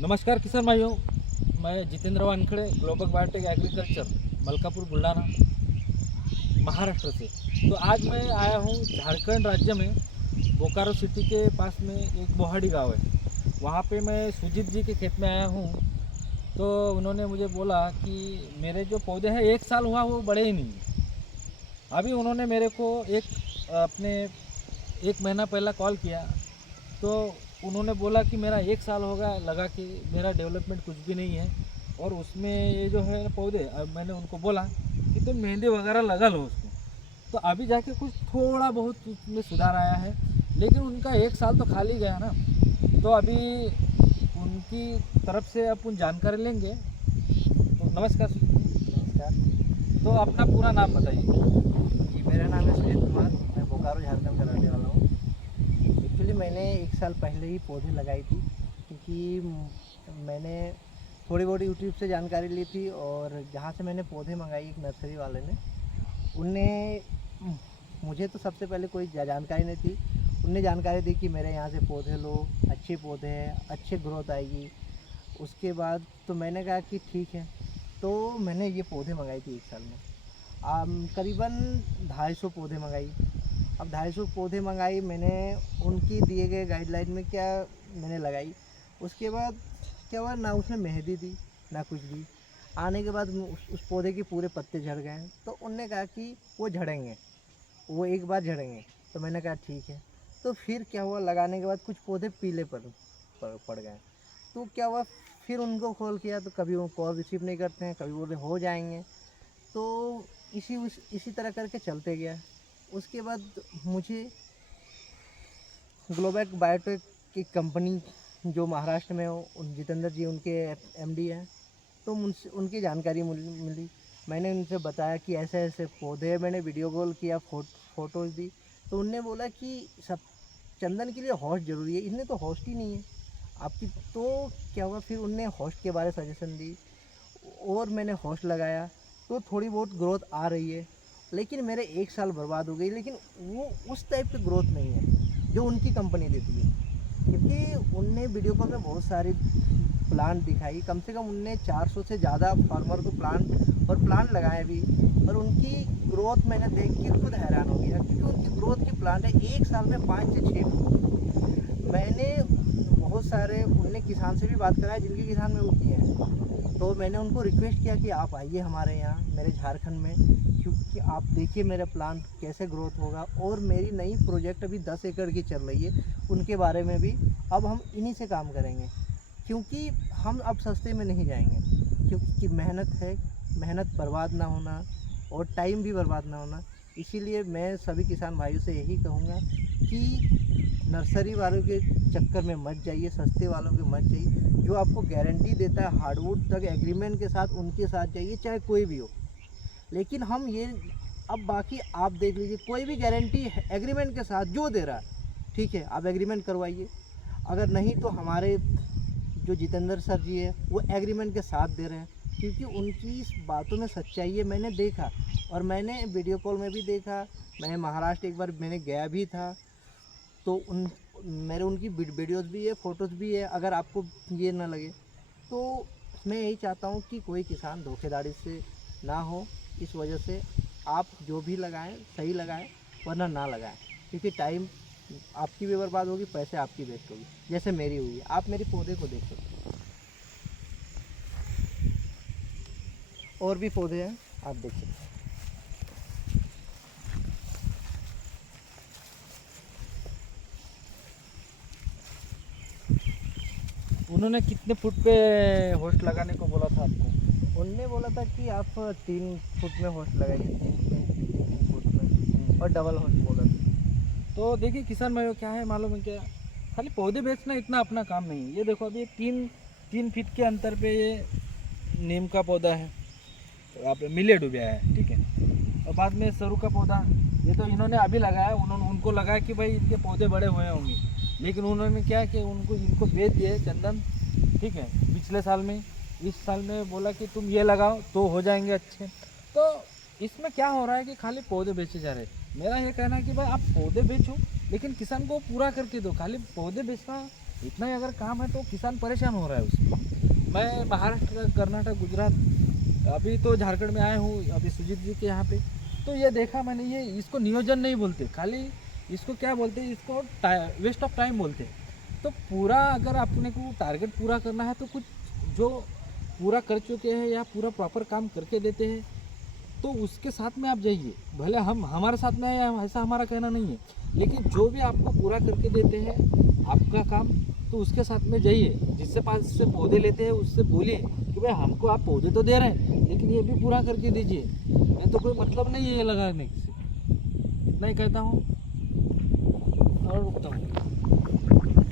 नमस्कार किसान भाइयों, मैं Jitendra Wankhede, global biotech agriculture, Malkapur Buldhana, Maharashtra से। तो आज मैं आया हूँ झारखंड राज्य में बोकारो सिटी के पास में एक बोहाड़ी गांव है। वहाँ पे मैं सुजीत जी के खेत में आया हूँ। तो उन्होंने मुझे बोला कि मेरे जो पौधे हैं 1 साल हुआ वो बड़े ही नहीं। अभी उन्होंने मेरे को अपने 1 महीना पहला कॉल किया। तो उन्होंने बोला कि मेरा 1 साल होगा लगा कि मेरा डेवलपमेंट कुछ भी नहीं है, और उसमें ये जो है पौधे, अब मैंने उनको बोला कि तुम मेहंदी वगैरह लगा लो उसको। तो अभी जाके कुछ थोड़ा बहुत उसमें सुधार आया है, लेकिन उनका 1 साल तो खाली गया ना। तो अभी उनकी तरफ से अपन जानकारी लेंगे। तो नमस्कार नमस्कार तो अपना पूरा नाम बताइए। जी, मेरा नाम है सुजीत कुमार। मैं बोकारो झारखंड का रहने वाला हूँ। एक्चुअली मैंने 1 साल पहले ही पौधे लगाई थी, क्योंकि मैंने थोड़ी बहुत यूट्यूब से जानकारी ली थी, और जहाँ से मैंने पौधे मंगाई एक नर्सरी वाले ने, उनने मुझे तो सबसे पहले कोई जानकारी नहीं थी। उनने जानकारी दी कि मेरे यहाँ से पौधे लो, अच्छे पौधे हैं, अच्छे ग्रोथ आएगी। उसके बाद तो मैंने कहा कि ठीक है, तो मैंने ये पौधे मंगाई थी 1 साल में। करीबन 250 पौधे मंगाई। अब 250 पौधे मंगाई मैंने, उनकी दिए गए गाइडलाइन में क्या मैंने लगाई। उसके बाद क्या हुआ, ना उसमें मेहंदी दी ना कुछ भी। आने के बाद उस पौधे के पूरे पत्ते झड़ गए। तो उनने कहा कि वो झड़ेंगे, वो एक बार झड़ेंगे। तो मैंने कहा ठीक है। तो फिर क्या हुआ, लगाने के बाद कुछ पौधे पीले पड़ गए। तो क्या हुआ, फिर उनको कॉल किया तो कभी वो कॉल रिसीव नहीं करते हैं, कभी बोले हो जाएंगे। तो इसी तरह करके चलते गया। उसके बाद मुझे ग्लोबल बायोटेक की कंपनी जो महाराष्ट्र में हो, उन जितेंद्र जी उनके एमडी हैं। तो मुझसे उनकी जानकारी मिली। मैंने उनसे बताया कि ऐसे ऐसे पौधे, मैंने वीडियो कॉल किया, फ़ोटोज़ दी। तो उनने बोला कि सब चंदन के लिए होस्ट ज़रूरी है, इनने तो होस्ट ही नहीं है आपकी। तो क्या हुआ, फिर उनने होस्ट के बारे सजेशन दी, और मैंने होस्ट लगाया। तो थोड़ी बहुत ग्रोथ आ रही है, लेकिन मेरे 1 साल बर्बाद हो गई। लेकिन वो उस टाइप की ग्रोथ नहीं है जो उनकी कंपनी देती है, क्योंकि उनने वीडियो कॉल में बहुत सारी प्लांट दिखाई। कम से कम उनने 400 से ज़्यादा फार्मर को प्लांट लगाए भी। और उनकी ग्रोथ मैंने देख के खुद हैरान हो गया, क्योंकि उनकी ग्रोथ की प्लांट है 1 साल में 5 से 6 फुट। मैंने बहुत सारे उनने किसान से भी बात कराया जिनके किसान में वो किए हैं। तो मैंने उनको रिक्वेस्ट किया कि आप आइए हमारे यहाँ, मेरे झारखंड में, क्योंकि आप देखिए मेरा प्लांट कैसे ग्रोथ होगा। और मेरी नई प्रोजेक्ट अभी 10 एकड़ की चल रही है, उनके बारे में भी अब हम इन्हीं से काम करेंगे, क्योंकि हम अब सस्ते में नहीं जाएंगे। क्योंकि मेहनत है, मेहनत बर्बाद ना होना और टाइम भी बर्बाद ना होना। इसीलिए मैं सभी किसान भाइयों से यही कहूँगा कि नर्सरी वालों के चक्कर में मत जाइए, सस्ते वालों के मत जाइए। जो आपको गारंटी देता है हार्डवुड तक एग्रीमेंट के साथ, उनके साथ जाइए, चाहे कोई भी हो। लेकिन हम ये, अब बाकी आप देख लीजिए, कोई भी गारंटी एग्रीमेंट के साथ जो दे रहा है, ठीक है, आप एग्रीमेंट करवाइए। अगर नहीं तो हमारे जो जितेंद्र सर जी है वो एग्रीमेंट के साथ दे रहे हैं, क्योंकि उनकी इस बातों में सच्चाई है। मैंने देखा, और मैंने वीडियो कॉल में भी देखा। मैं महाराष्ट्र एक बार मैंने गया भी था। तो मेरे उनकी वीडियोस भी है, फ़ोटोज़ भी है। अगर आपको ये ना लगे, तो मैं यही चाहता हूँ कि कोई किसान धोखेधाड़ी से ना हो। इस वजह से आप जो भी लगाएं सही लगाएं, वरना ना लगाएं, क्योंकि टाइम आपकी भी बर्बाद होगी, पैसे आपकी वेस्ट होगी, जैसे मेरी हुई है। आप मेरे पौधे को देख सकते हैं, और भी पौधे हैं, आप देख सकते हैं। उन्होंने कितने फुट पे होस्ट लगाने को बोला था आपको? उनने बोला था कि आप 3 फुट में होस्ट लगाइए, 3 फुट में, और डबल होस्ट बोला था। तो देखिए किसान भाइयों, क्या है मालूम है क्या, खाली पौधे बेचना इतना अपना काम नहीं है। ये देखो अभी 3 फीट के अंतर पे ये नीम का पौधा है, तो आप मिलेट उगाया है, ठीक है। और बाद में सरू का पौधा, ये तो इन्होंने अभी लगाया। उन्होंने उनको लगाया कि भाई इनके पौधे बड़े हुए होंगे, लेकिन उन्होंने क्या कि इनको बेच दिए चंदन, ठीक है, पिछले साल में। इस साल में बोला कि तुम ये लगाओ तो हो जाएंगे अच्छे। तो इसमें क्या हो रहा है कि खाली पौधे बेचे जा रहे हैं। मेरा ये कहना है कि भाई आप पौधे बेचो, लेकिन किसान को पूरा करके दो। खाली पौधे बेचना इतना ही अगर काम है तो किसान परेशान हो रहा है उसमें। मैं महाराष्ट्र, कर्नाटक, गुजरात, अभी तो झारखंड में आया हूँ अभी सुजीत जी के यहाँ पे, तो ये देखा मैंने, ये इसको नियोजन नहीं बोलते, खाली इसको क्या बोलते हैं, इसको वेस्ट ऑफ टाइम बोलते हैं। तो पूरा अगर अपने को टारगेट पूरा करना है तो कुछ जो पूरा कर चुके हैं या पूरा प्रॉपर काम करके देते हैं तो उसके साथ में आप जाइए। भले हम हमारे साथ में आए, ऐसा हमारा कहना नहीं है, लेकिन जो भी आपको पूरा करके देते हैं आपका काम, तो उसके साथ में जाइए। जिससे पास से पौधे लेते हैं उससे बोलिए कि भाई हमको आप पौधे तो दे रहे हैं लेकिन ये भी पूरा करके दीजिए, नहीं तो कोई मतलब नहीं है ये लगाने से। इतना ही कहता हूँ और रुकता हूँ।